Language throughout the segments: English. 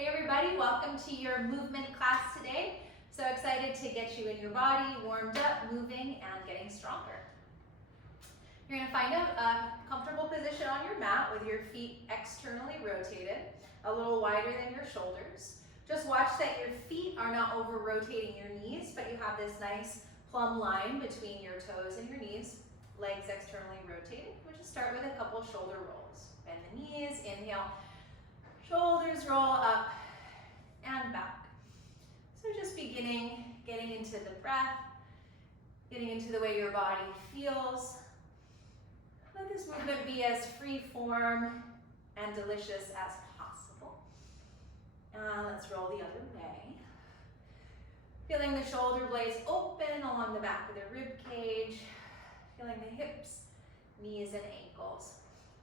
Hey everybody, welcome to your movement class today. So excited to get you in your body, warmed up, moving, and getting stronger. You're going to find a comfortable position on your mat with your feet externally rotated, a little wider than your shoulders. Just watch that your feet are not over rotating your knees, but you have this nice plumb line between your toes and your knees, legs externally rotated. We'll just start with a couple shoulder rolls. Bend the knees, inhale, shoulders roll up and back. So just beginning, getting into the breath, getting into the way your body feels. Let this movement be as free form and delicious as possible. Let's roll the other way. Feeling the shoulder blades open along the back of the rib cage. Feeling the hips, knees, and ankles.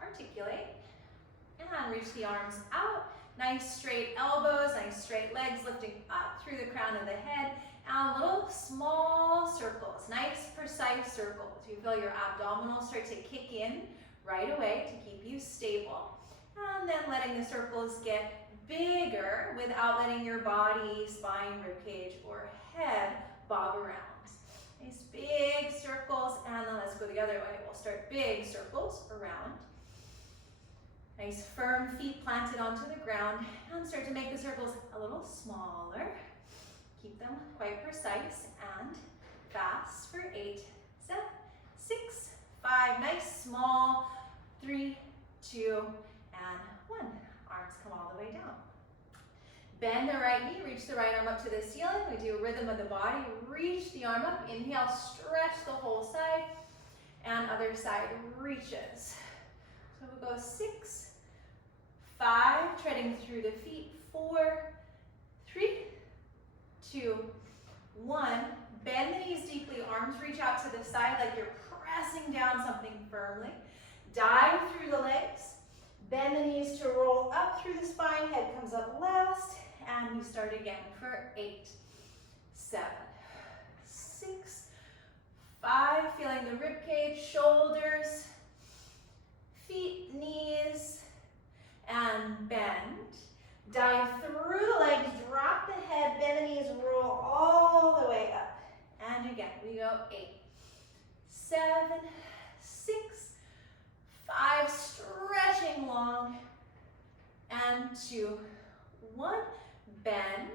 Articulate. And reach the arms out. Nice straight elbows, nice straight legs lifting up through the crown of the head. And little small circles, nice precise circles. You feel your abdominals start to kick in right away to keep you stable. And then letting the circles get bigger without letting your body, spine, ribcage, or head bob around. Nice big circles, and then let's go the other way. We'll start big circles around. Nice firm feet planted onto the ground, and start to make the circles a little smaller. Keep them quite precise and fast for 8, 7, 6, 5. Nice small 3, 2, and 1. Arms come all the way down. Bend the right knee, reach the right arm up to the ceiling. We do a rhythm of the body. Reach the arm up, inhale, stretch the whole side, and other side reaches. So we'll go 6, 5, treading through the feet, 4, 3, 2, 1. Bend the knees deeply, arms reach out to the side like you're pressing down something firmly. Dive through the legs, bend the knees to roll up through the spine, head comes up last, and we start again for 8, 7, 6, 5, feeling the rib cage, shoulders, feet, knees, and bend. Dive through the legs, drop the head, bend the knees, roll all the way up. And again, we go 8, 7, 6, 5, stretching long, and 2, 1. Bend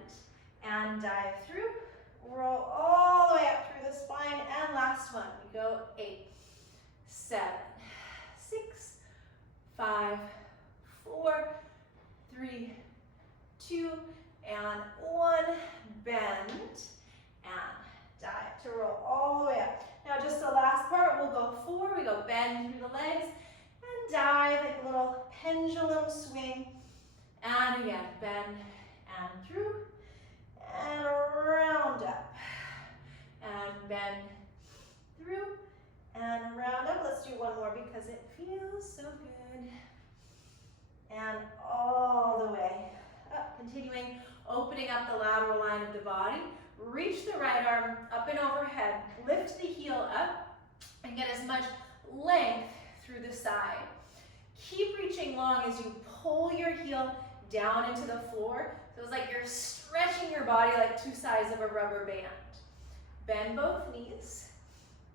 and dive through, roll all the way up through the spine, and last one, we go 8, 7, 6, 5, 4, 3, 2, and 1. Bend and dive to roll all the way up. Now just the last part, we'll go 4. We go bend through the legs and dive like a little pendulum swing. And again, bend and through and round up. And bend through and round up. Let's do one more because it feels so good. And all the way up, continuing, opening up the lateral line of the body. Reach the right arm up and overhead, lift the heel up, and get as much length through the side. Keep reaching long as you pull your heel down into the floor. So it's like you're stretching your body like 2 sides of a rubber band. Bend both knees.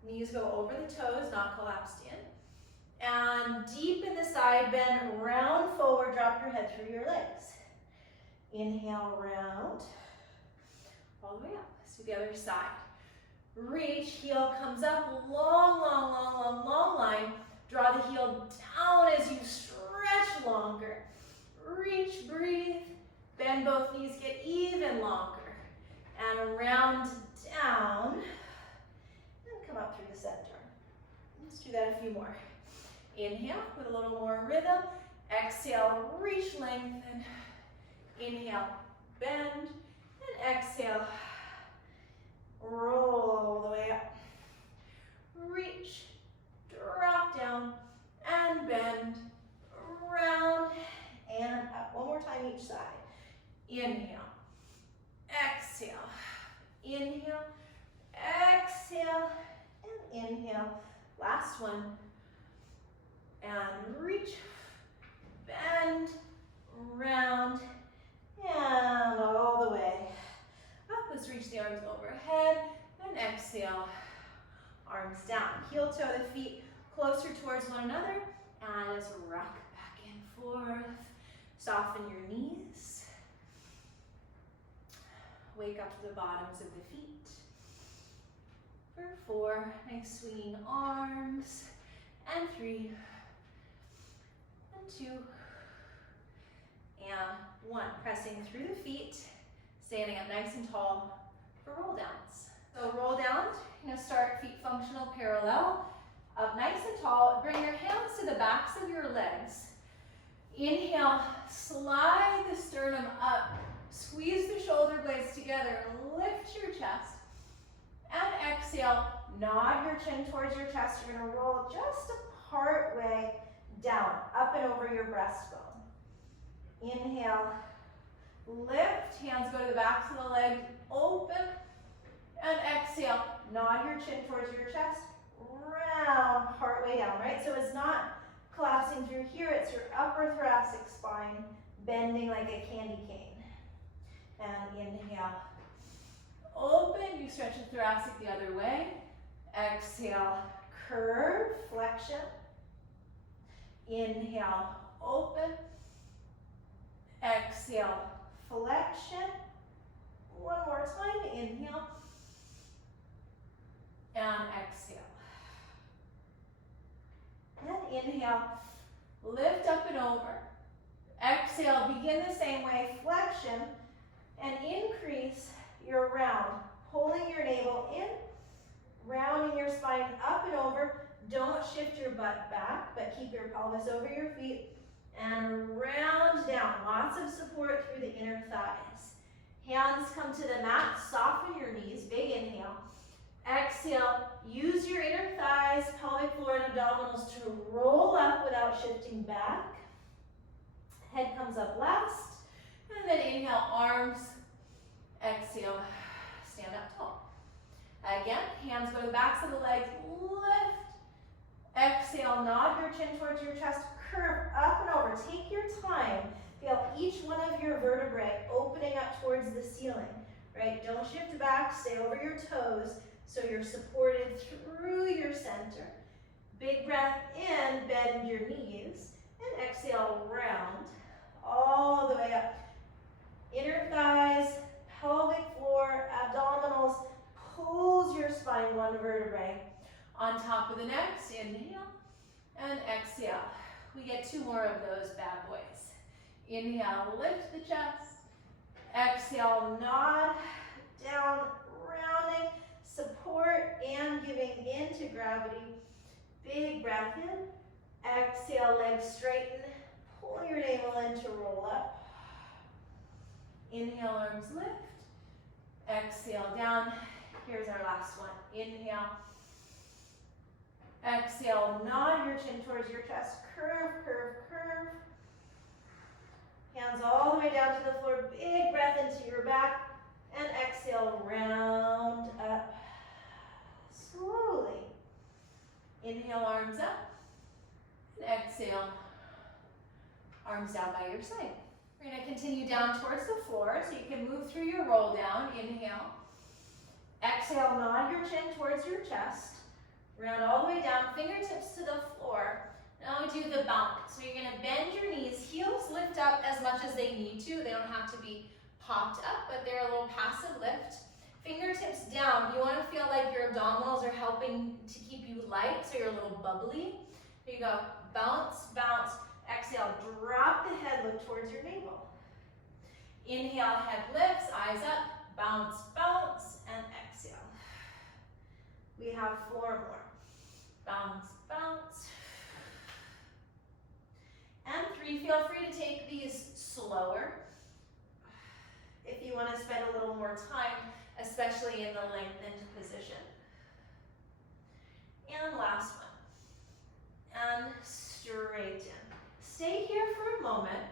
Knees go over the toes, not collapsed in. And deep in the side bend, round forward, drop your head through your legs. Inhale, round, all the way up. Let's do the other side. Reach, heel comes up, long, long, long, long, long line. Draw the heel down as you stretch longer. Reach, breathe, bend both knees, get even longer. And round down, and come up through the center. Let's do that a few more. Inhale with a little more rhythm. Exhale, reach, lengthen. Inhale, bend, and exhale, roll all the way up. Reach, drop down, and bend, round, and up. One more time each side. Inhale, exhale, inhale, exhale, and inhale. Last one. And reach, bend, round, and arms down. Heel toe the feet closer towards one another, and just rock back and forth. Soften your knees. Wake up to the bottoms of the feet. For 4, nice swinging arms, and 3, and 2, and 1. Pressing through the feet, standing up nice and tall for roll downs. So roll down, you're gonna start feet functional parallel, up nice and tall. Bring your hands to the backs of your legs. Inhale, slide the sternum up, squeeze the shoulder blades together, lift your chest. And exhale, nod your chin towards your chest. You're gonna roll just a part way down, up and over your breastbone. Inhale, lift, hands go to the backs of the legs, open, and exhale, nod your chin towards your chest, round, part way down, right? So it's not collapsing through here, it's your upper thoracic spine bending like a candy cane. And inhale, open, you stretch the thoracic the other way. Exhale, curve, flexion. Inhale, open. Exhale, flexion. One more time, inhale. And exhale. And inhale, lift up and over. Exhale, begin the same way, flexion, and increase your round. Pulling your navel in, rounding your spine up and over. Don't shift your butt back, but keep your pelvis over your feet. And round down, lots of support through the inner thighs. Hands come to the mat, soften your knees, big inhale. Exhale, use your inner thighs, pelvic floor, and abdominals to roll up without shifting back. Head comes up last, and then inhale, arms, exhale, stand up tall. Again, hands go to the backs of the legs, lift. Exhale, nod your chin towards your chest, curve up and over. Take your time. Feel each one of your vertebrae opening up towards the ceiling, right? Don't shift back, stay over your toes so you're supported through your center. Big breath in, bend your knees, and exhale, round all the way up. Inner thighs, pelvic floor, abdominals, pulls your spine one vertebrae on top of the next. Inhale and exhale. We get 2 more of those bad boys. Inhale, lift the chest. Exhale, nod down, rounding, support and giving into gravity. Big breath in. Exhale, legs straighten. Pull your navel in to roll up. Inhale, arms lift. Exhale, down. Here's our last one. Inhale. Exhale, nod your chin towards your chest. Curve, curve, curve. Hands all the way down to the floor. Big breath into your back. And exhale, round up. Slowly. Inhale, arms up. And exhale, arms down by your side. We're going to continue down towards the floor so you can move through your roll down. Inhale. Exhale, nod your chin towards your chest. Round all the way down, fingertips to the floor. Now we do the bounce. So you're going to bend your knees, heels lift up as much as they need to. They don't have to be popped up, but they're a little passive lift. Fingertips down. You want to feel like your abdominals are helping to keep you light, so you're a little bubbly. Here you go. Bounce, bounce. Exhale, drop the head, look towards your navel. Inhale, head lifts, eyes up, bounce, bounce, and exhale. We have 4 more. Bounce, bounce. And 3, feel free to take these slower if you want to spend a little more time, especially in the lengthened position. And last one. And straighten. Stay here for a moment.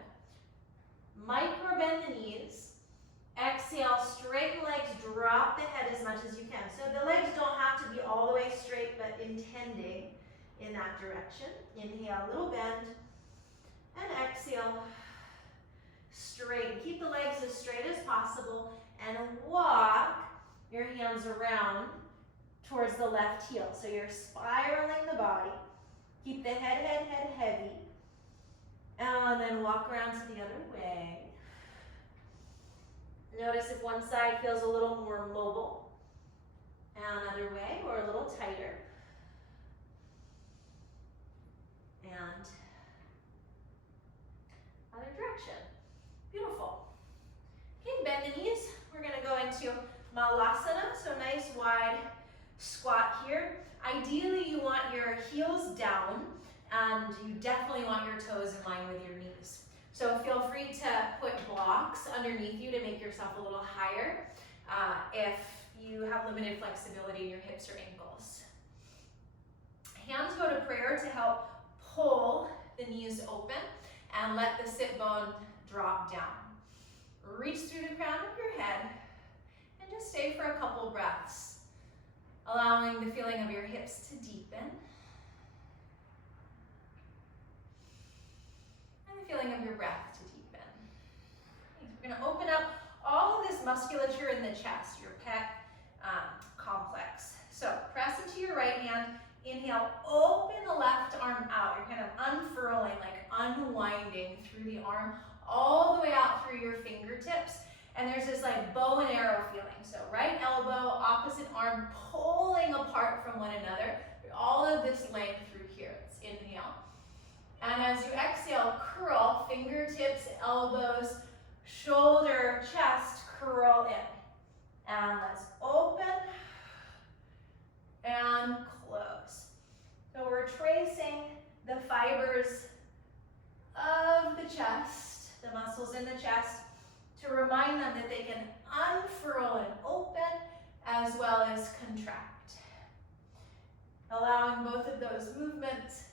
Micro bend the knees. Exhale, straighten legs, drop the head as much as you can. So the legs don't have to be all the way straight, but intending in that direction. Inhale, little bend. And exhale, straighten. Keep the legs as straight as possible and walk your hands around towards the left heel. So you're spiraling the body. Keep the head heavy. And then walk around to the other way. Notice if one side feels a little more mobile. And another way, or a little tighter. And other direction. Beautiful. Okay, bend the knees. We're gonna go into Malasana, so nice wide squat here. Ideally, you want your heels down, and you definitely want your toes in line with your knees. So feel free to put blocks underneath you to make yourself a little higher if you have limited flexibility in your hips or ankles. Hands go to prayer to help pull the knees open and let the sit bone drop down. Reach through the crown of your head and just stay for a couple breaths, allowing the feeling of your hips to deepen and the feeling of your breath to deepen. Okay, we're going to open up all of this musculature in the chest, your pec complex. So press into your right hand. Inhale, open the left arm out. You're kind of unfurling, like unwinding through the arm all the way out through your fingertips. And there's this like bow and arrow feeling. So right elbow, opposite arm pulling apart from one another. All of this length through here. Let's inhale. And as you exhale, curl, fingertips, elbows, shoulder, chest, curl in. And let's open and close. So we're tracing the fibers of the chest, the muscles in the chest, to remind them that they can unfurl and open as well as contract. Allowing both of those movements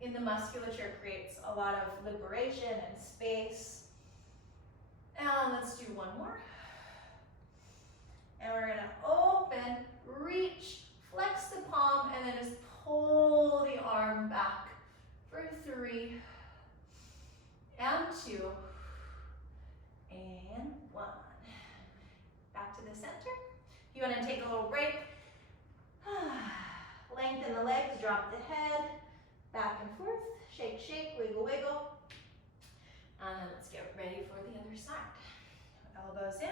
in the musculature creates a lot of liberation and space. And let's do one more. And we're gonna open, reach, flex the palm, and then just pull the arm back for 3, and 2, and 1. Back to the center. If you want to take a little break, lengthen the legs, drop the head, back and forth, shake, shake, wiggle, wiggle. And then let's get ready for the other side. Elbows in,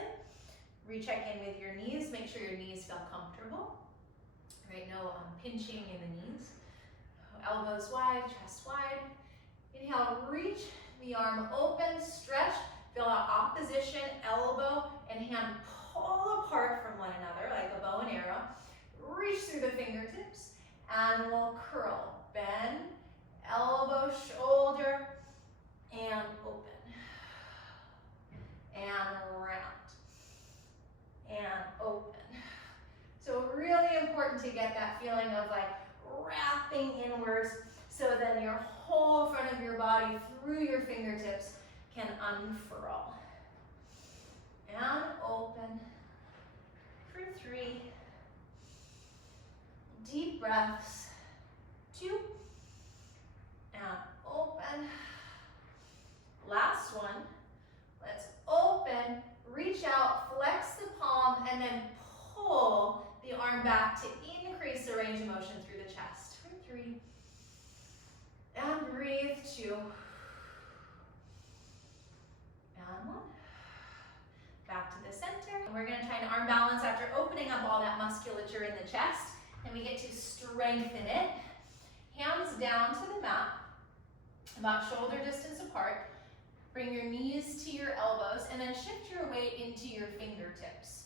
recheck in with your knees, make sure your knees feel comfortable. Right, no pinching in the knees. Elbows wide, chest wide. Inhale, reach the arm open, stretch, feel out opposition, elbow and hand pull apart from one another like a bow and arrow. Reach through the fingertips and we'll curl. Bend, elbow, shoulder, and open. And round. And open. So really important to get that feeling of like wrapping inwards so then your whole front of your body through your fingertips can unfurl. And open for 3. Deep breaths. 2. And open. Last one. Let's open, reach out, flex the palm, and then pull the arm back to increase the range of motion through the chest. For 3. And breathe. 2. And 1. Back to the center. And we're going to try an arm balance after opening up all that musculature in the chest. And we get to strengthen it. Hands down to the mat, about shoulder distance apart. Bring your knees to your elbows and then shift your weight into your fingertips.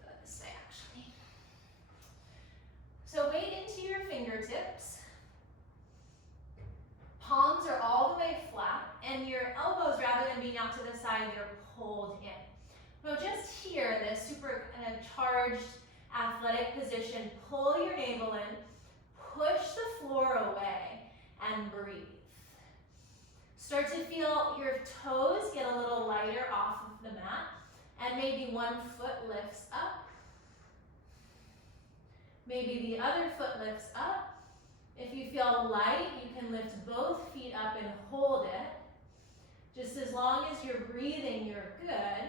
Let me go this way actually. So weight into your fingertips. Palms are all the way flat and your elbows, rather than being out to the side, they're pulled in. So just here, this super kind of charged athletic position, pull your navel in, push the floor away and breathe. Start to feel your toes get a little lighter off of the mat, and maybe one foot lifts up. Maybe the other foot lifts up. If you feel light, you can lift both feet up and hold it. Just as long as you're breathing, you're good.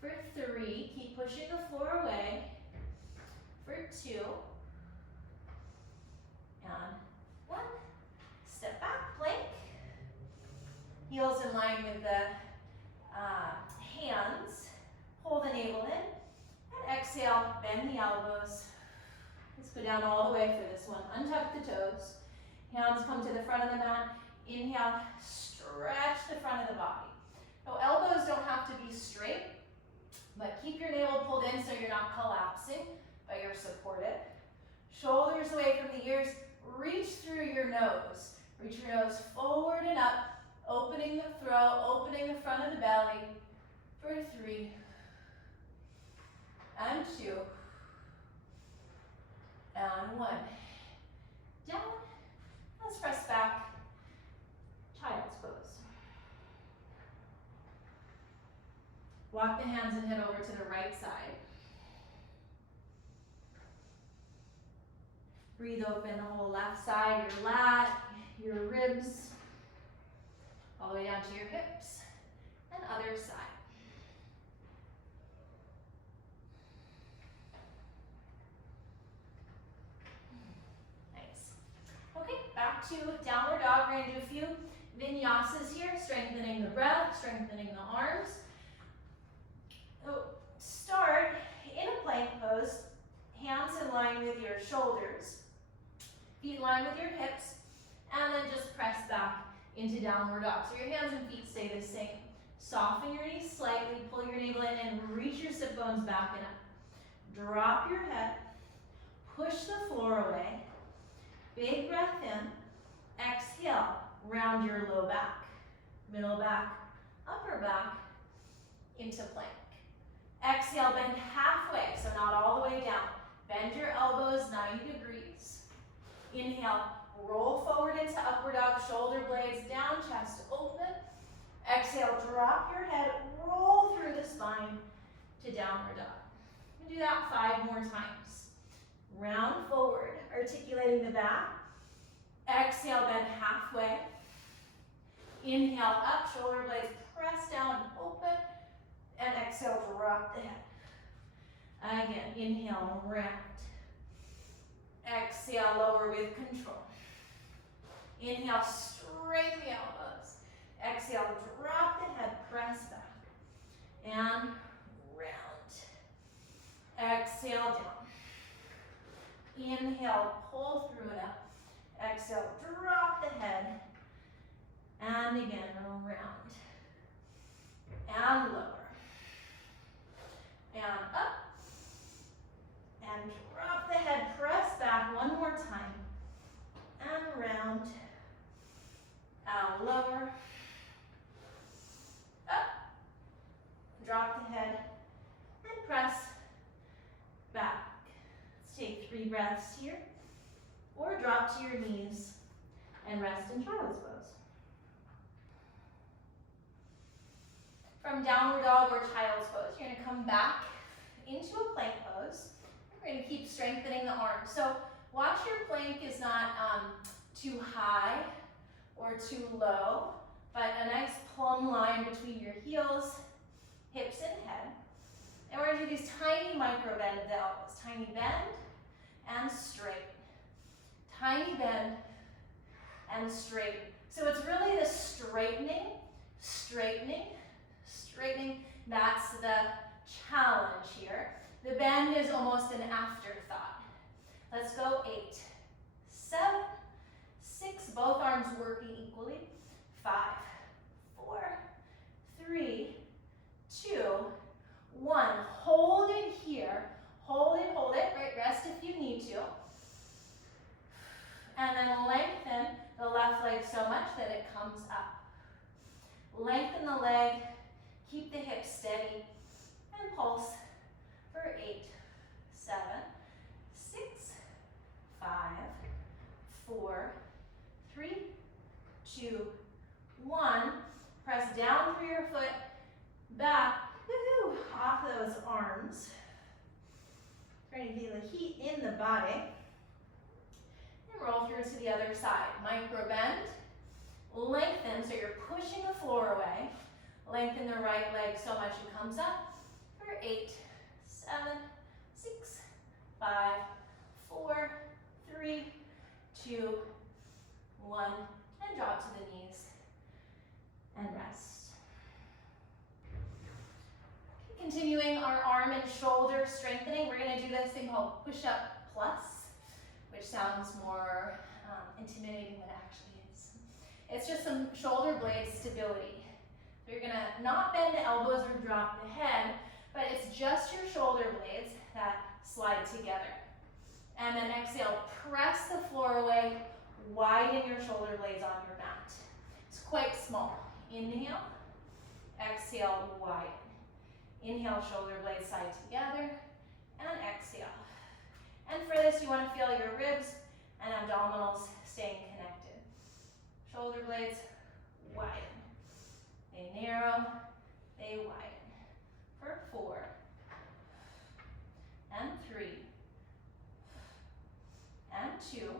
For 3, keep pushing the floor away. for 2, and 1. Step back, plank. Heels in line with the hands. Hold the navel in, and exhale, bend the elbows. Let's go down all the way for this one. Untuck the toes. Hands come to the front of the mat. Inhale, stretch the front of the body. Now, elbows don't have to be straight, but keep your navel pulled in so you're not collapsing, but you're supported. Shoulders away from the ears. Reach through your nose. Reach your nose forward and up, opening the throat, opening the front of the belly for 3 and 2 and 1. Down. Let's press back. Child's pose. Walk the hands and head over to the right side. Breathe open the whole left side, your lat, your ribs, all the way down to your hips, and other side. Nice. Okay, back to downward dog. We're going to do a few vinyasas here, strengthening the breath, strengthening the arms. So start in a plank pose, hands in line with your shoulders, feet in line with your hips, and then just press back into downward dog. So your hands and feet stay the same. Soften your knees slightly, pull your navel in, and reach your sit bones back and up. Drop your head, push the floor away. Big breath in. Exhale, round your low back, middle back, upper back, into plank. Exhale, bend halfway, so not all the way down. Bend your elbows 90 degrees. Inhale, roll forward into upward dog, shoulder blades down, chest open. Exhale, drop your head, roll through the spine to downward dog. You can do that 5 more times. Round forward, articulating the back. Exhale, bend halfway. Inhale, up, shoulder blades press down, open. And exhale, drop the head. Again, inhale, round. Exhale, lower with control. Inhale, straighten the elbows. Exhale, drop the head, press back. And round. Exhale, down. Inhale, pull through it up. Exhale, drop the head. And again, around. And lower. And up. And drop the head, press back one more time. And round. And lower. Up. Drop the head. And press back. Let's take 3 breaths here. Or drop to your knees and rest in child's pose. From downward dog or child's pose, you're going to come back into a plank pose. We're going to keep strengthening the arms. So watch your plank is not too high or too low, but a nice plumb line between your heels, hips, and head. And we're going to do these tiny micro bend of the elbows. Tiny bend and straighten. Tiny bend and straighten. So it's really the straightening, straightening, straightening. That's the challenge here. The bend is almost an afterthought. Let's go 8, 7, 6. Both arms working equally. 5, 4, 3, 2, 1. Hold it here. Hold it, hold it. Right, rest if you need to. And then lengthen the left leg so much that it comes up. Lengthen the leg, keep the hips steady, and pulse for 8, 7, 6, 5, 4, 3, 2, 1. Press down through your foot, back, woohoo, off those arms. Trying to feel the heat in the body. Roll through to the other side. Micro bend. Lengthen, so you're pushing the floor away. Lengthen the right leg so much it comes up for 8, 7, 6, 5, 5, 4, 3, 2, 1, and drop to the knees and rest. Continuing our arm and shoulder strengthening, we're going to do this thing called push-up plus, which sounds more intimidating than it actually is. It's just some shoulder blade stability. So you're going to not bend the elbows or drop the head, but it's just your shoulder blades that slide together. And then exhale, press the floor away, widen your shoulder blades on your mat. It's quite small. Inhale, exhale, widen. Inhale, shoulder blades side together, and exhale. And for this, you want to feel your ribs and abdominals staying connected. Shoulder blades widen. They narrow, they widen. For 4, and 3, and 2,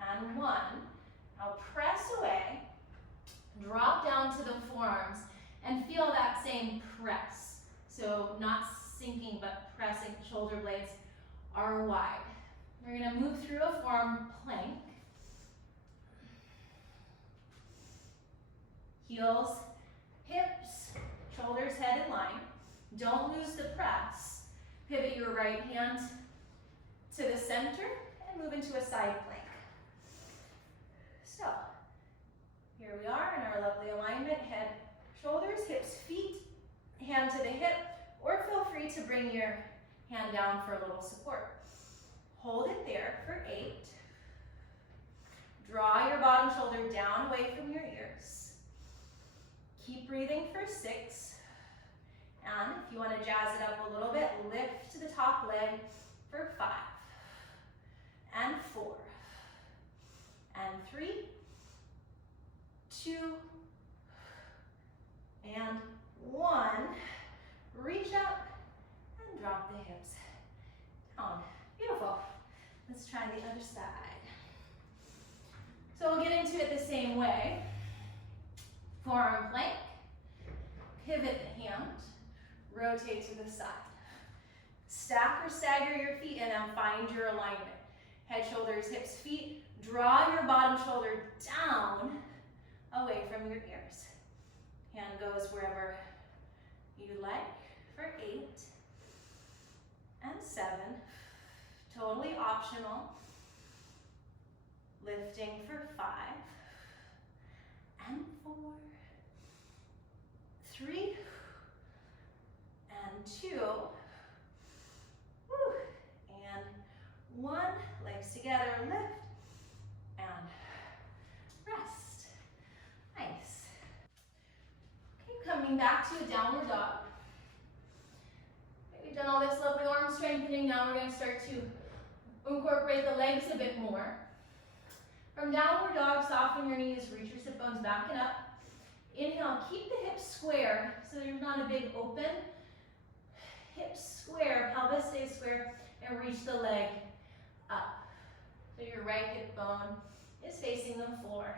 and 1. Now press away, drop down to the forearms, and feel that same press. So not sinking, but pressing. Shoulder blades are wide. We're going to move through a forearm plank. Heels, hips, shoulders, head in line. Don't lose the press. Pivot your right hand to the center and move into a side plank. So, here we are in our lovely alignment. Head, shoulders, hips, feet, hand to the hip, or feel free to bring your hand down for a little support. Hold it there for 8. Draw your bottom shoulder down away from your ears. Keep breathing for 6. And if you want to jazz it up a little bit, lift to the top leg for 5. And 4. And 3. 2. And 1. Reach up and drop the hips down. Beautiful. Let's try the other side. So we'll get into it the same way. Forearm plank. Pivot the hand. Rotate to the side. Stack or stagger your feet and then find your alignment. Head, shoulders, hips, feet. Draw your bottom shoulder down away from your ears. Hand goes wherever you like for 8 and 7. Totally optional. Lifting for 5 and 4, 3 and 2. Woo. And 1. Legs together, lift and rest. Nice. Okay, coming back to a downward dog. Okay, we've done all this lovely arm strengthening. Now we're going to start to incorporate the legs a bit more. From downward dog, soften your knees, reach your sit bones back and up. Inhale, keep the hips square so there's not a big open. Hips square, pelvis stays square, and reach the leg up. So your right hip bone is facing the floor.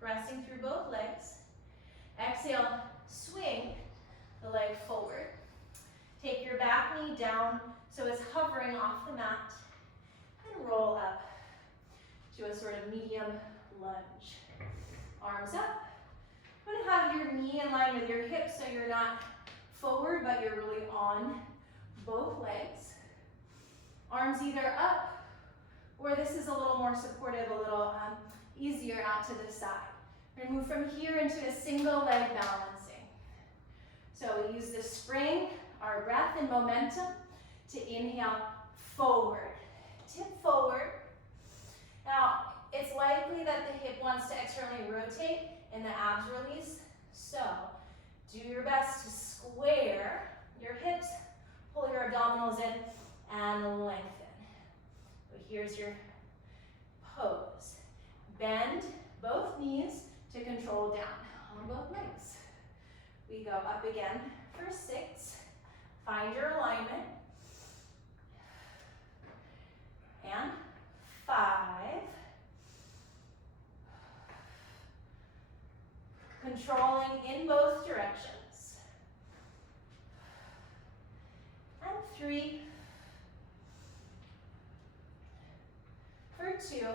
Pressing through both legs. Exhale, swing the leg forward. Take your back knee down so it's hovering off the mat. And roll up to a sort of medium lunge. Arms up. I'm going to have your knee in line with your hip so you're not forward, but you're really on both legs. Arms either up, or this is a little more supportive, a little easier out to the side. We're going to move from here into a single leg balancing. So we use the spring, our breath and momentum to inhale forward. Tip forward. Now, it's likely that the hip wants to externally rotate and the abs release. So, do your best to square your hips, pull your abdominals in, and lengthen. So here's your pose. Bend both knees to control down on both legs. We go up again for 6. Find your alignment. And 5. Controlling in both directions. And 3. 2.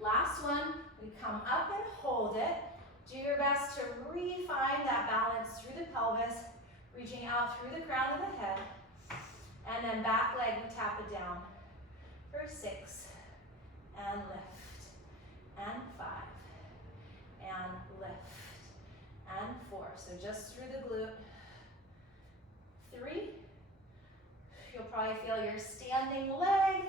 Last one, we come up and hold it. Do your best to refine that balance through the pelvis, reaching out through the crown of the head. And then back leg, we tap it down for 6. And lift. And 5. And lift. And 4. So just through the glute. 3. You'll probably feel your standing leg.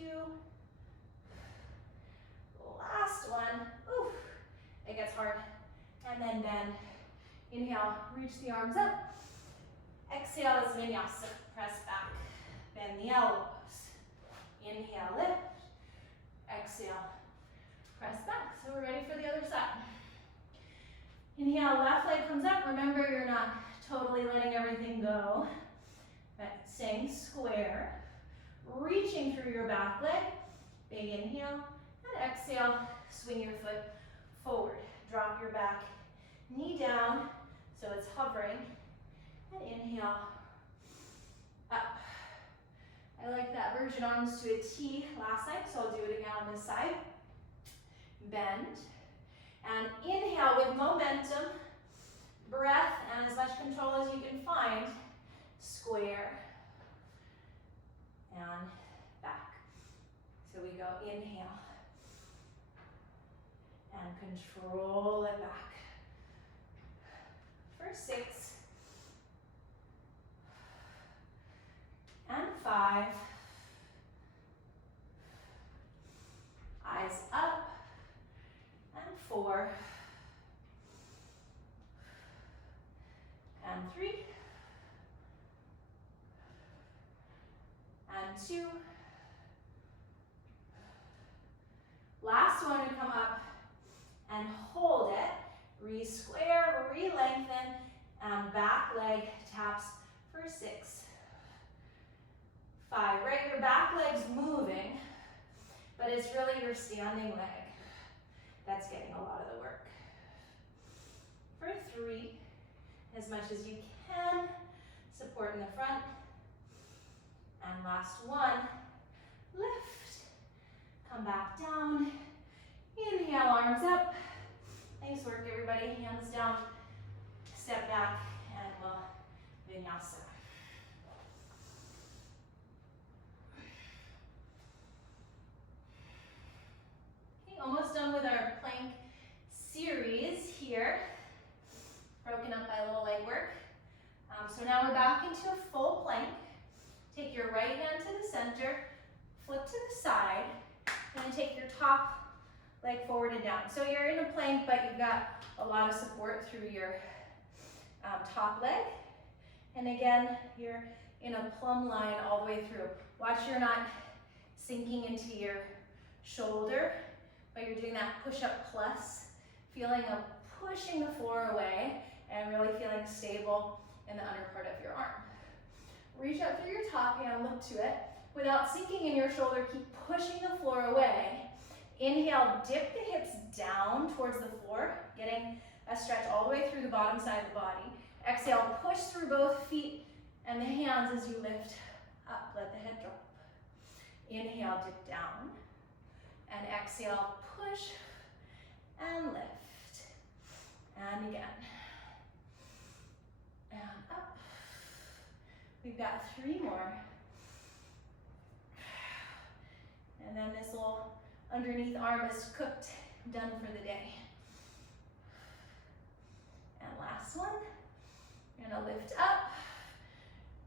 2. Last one. Ooh, it gets hard. And then bend. Inhale, reach the arms up. Exhale as vinyasa. Press back. Bend the elbows. Inhale, lift. Exhale, press back. So we're ready for the other side. Inhale, left leg comes up. Remember, you're not totally letting everything go, but staying square. Reaching through your back leg. Big inhale. And exhale, swing your foot forward. Drop your back knee down so it's hovering. And inhale, up. I like that version arms to a T last night, so I'll do it again on this side. Bend. And inhale with momentum, breath, and as much control as you can find. Square. And back. So we go inhale. And control it back. For 6. And 5. Eyes up. And 4. And 3. And 2. Last one to come up and hold it. Re-square, re-lengthen, and back leg taps for 6. 5, right? Your back leg's moving, but it's really your standing leg that's getting a lot of the work. For 3, as much as you can, support in the front. And last one, lift. Come back down. Inhale, arms up. Nice work, everybody. Hands down. Step back, and we'll vinyasa. Okay, almost done with our plank series here. Broken up by a little leg work. So now we're back into a full plank. Take your right hand to the center, flip to the side, and then take your top leg forward and down. So you're in a plank, but you've got a lot of support through your top leg. And again, you're in a plumb line all the way through. Watch you're not sinking into your shoulder, but you're doing that push-up plus, feeling of pushing the floor away and really feeling stable in the under part of your arm. Reach up through your top hand, look to it. Without sinking in your shoulder, keep pushing the floor away. Inhale, dip the hips down towards the floor, getting a stretch all the way through the bottom side of the body. Exhale, push through both feet and the hands as you lift up. Let the head drop. Inhale, dip down. And exhale, push and lift. And again. And up. We've got 3 more. And then this little underneath arm is cooked, done for the day. And last one. You're gonna lift up,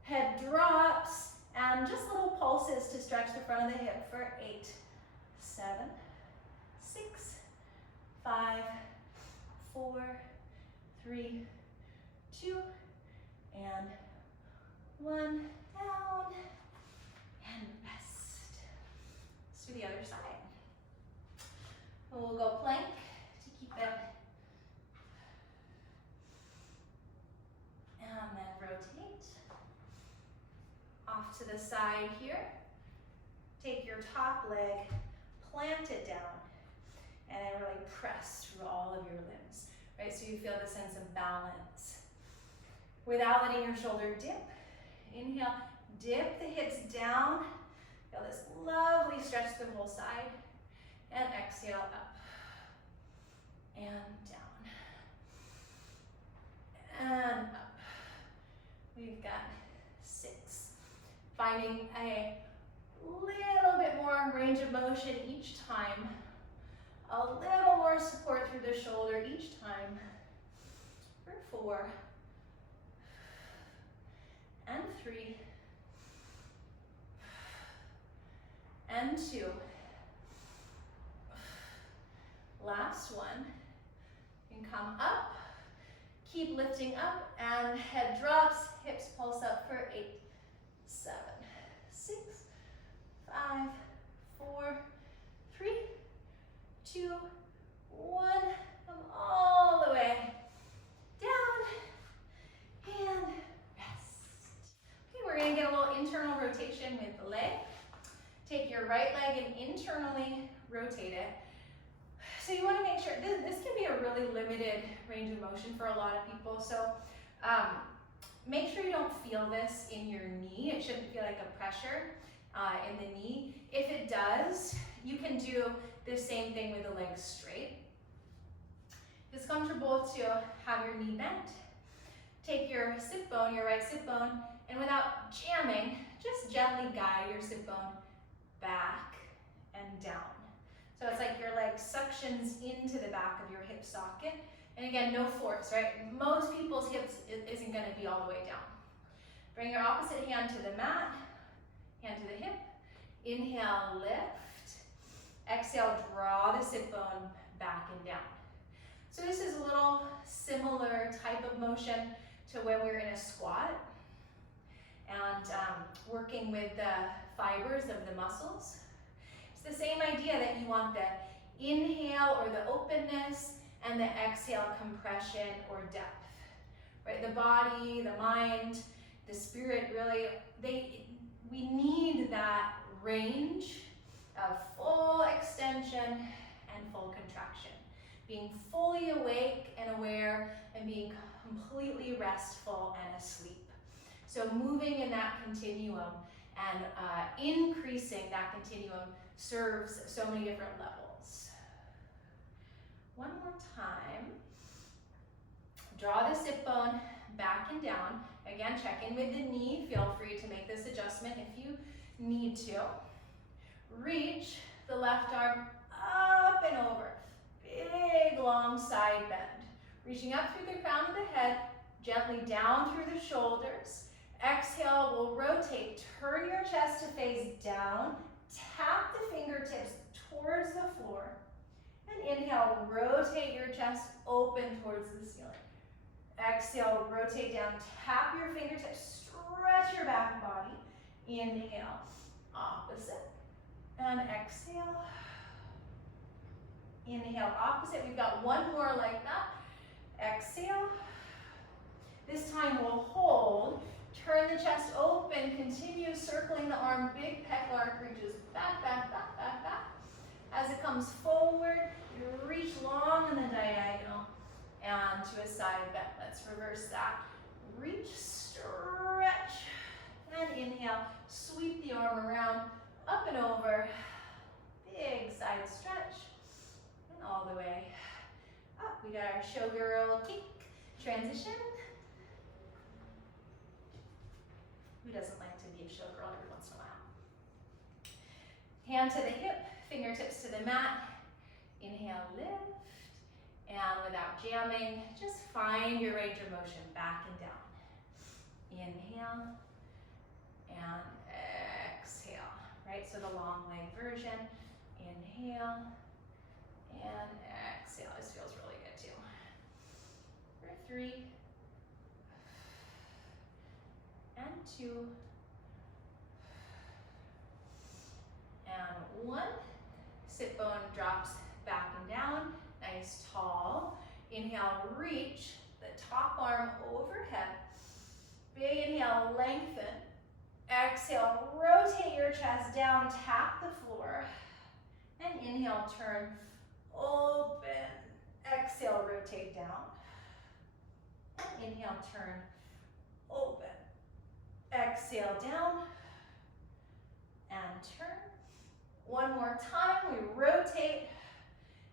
head drops, and just little pulses to stretch the front of the hip for 8, 7, 6, 5, 4, 3, 2, and 1, down, and rest. Let's do the other side. We'll go plank to keep it. And then rotate. Off to the side here. Take your top leg, plant it down, and then really press through all of your limbs, right? So you feel the sense of balance. Without letting your shoulder dip, Inhale, dip the hips down. Feel this lovely stretch through the whole side. And exhale up and down and up. We've got 6. Finding a little bit more range of motion each time. A little more support through the shoulder each time. For 4 and 3 and 2. Last one. You can come up, keep lifting up, and head drops, hips pulse up for 8, 7, 6, 5, 4, 3, 2, 1. Come all the way down and rest. Okay, we're going to get a little internal rotation with the leg. Take your right leg and internally rotate it. So you want to make sure, this can be a really limited range of motion for a lot of people. So make sure you don't feel this in your knee. It shouldn't feel like a pressure in the knee. If it does, you can do the same thing with the legs straight. It's comfortable to have your knee bent. Take your sit bone, your right sit bone, and without jamming, just gently guide your sit bone back and down. So it's like your leg suctions into the back of your hip socket. And again, no force, right? Most people's hips isn't going to be all the way down. Bring your opposite hand to the mat, hand to the hip. Inhale, lift. Exhale, draw the sit bone back and down. So this is a little similar type of motion to when we're in a squat and working with the fibers of the muscles. It's the same idea that you want the inhale or the openness and the exhale compression or depth, right? The body, the mind, the spirit, really, we need that range of full extension and full contraction. Being fully awake and aware and being completely restful and asleep. So moving in that continuum and increasing that continuum serves so many different levels. One more time. Draw the sit bone back and down. Again, check in with the knee. Feel free to make this adjustment if you need to. Reach the left arm up and over. Big, long side bend. Reaching up through the crown of the head, gently down through the shoulders. Exhale, we'll rotate. Turn your chest to face down. Tap the fingertips towards the floor. And inhale, rotate your chest open towards the ceiling. Exhale, rotate down. Tap your fingertips. Stretch your back body. Inhale, opposite. And exhale. Inhale, opposite. We've got one more like that. Exhale. This time we'll hold. Turn the chest open. Continue circling the arm. Big pec arc reaches back, back, back, back, back. As it comes forward, you reach long in the diagonal and to a side bend. Let's reverse that. Reach, stretch, and inhale. Sweep the arm around, up and over. Big side stretch. And all the way up. We got our showgirl kick transition. Who doesn't like to be a showgirl every once in a while? Hand to the hip, fingertips to the mat. Inhale, lift. And without jamming, just find your range of motion back and down. Inhale and exhale, right? So the long leg version. Inhale and exhale. This feels really good too. For 3 and 2 and 1. Sit bone drops back and down. Nice tall. Inhale, reach the top arm overhead. Big inhale, lengthen. Exhale, rotate your chest down, tap the floor. And inhale, turn, open. Exhale, rotate down. And inhale, turn, open. Exhale down and turn. One more time, we rotate.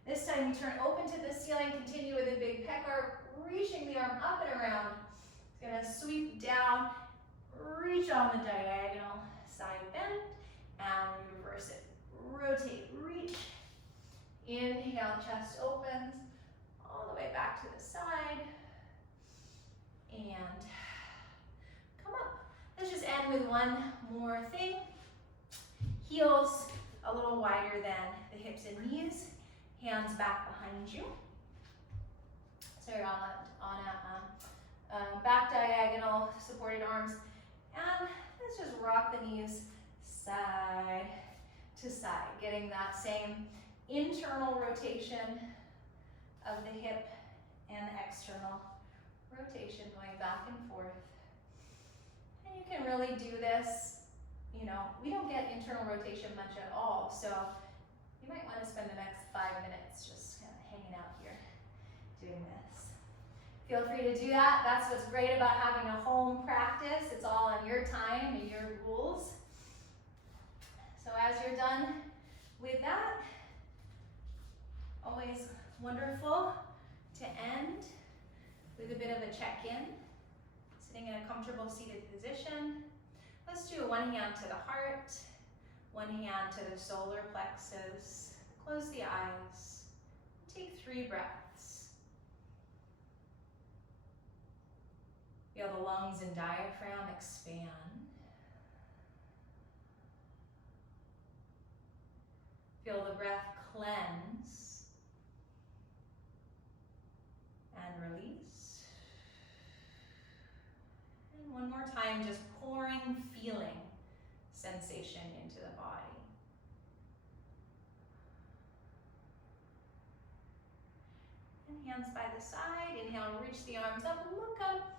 This time you turn open to the ceiling, continue with a big pec arc, reaching the arm up and around. It's gonna sweep down, reach on the diagonal, side bend, and reverse it. Rotate, reach. Inhale, chest opens, all the way back to the side. And come up. Let's just end with one more thing. Heels a little wider than the hips and knees. Hands back behind you. So you're on a back diagonal, supported arms. And let's just rock the knees side to side, getting that same internal rotation of the hip and external rotation going back and forth. And you can really do this, you know, we don't get internal rotation much at all, so you might want to spend the next 5 minutes just kind of hanging out here doing this. Feel free to do that. That's what's great about having a home practice. It's all on your time and your rules. So as you're done with that, always wonderful to end with a bit of a check-in. Sitting in a comfortable seated position. Let's do one hand to the heart, one hand to the solar plexus. Close the eyes. Take 3 breaths. Feel the lungs and diaphragm expand. Feel the breath cleanse and release. And one more time, just pouring, feeling sensation into the body. And hands by the side. Inhale, reach the arms up, look up.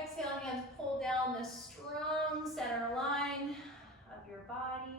Exhale, hands pull down the strong center line of your body.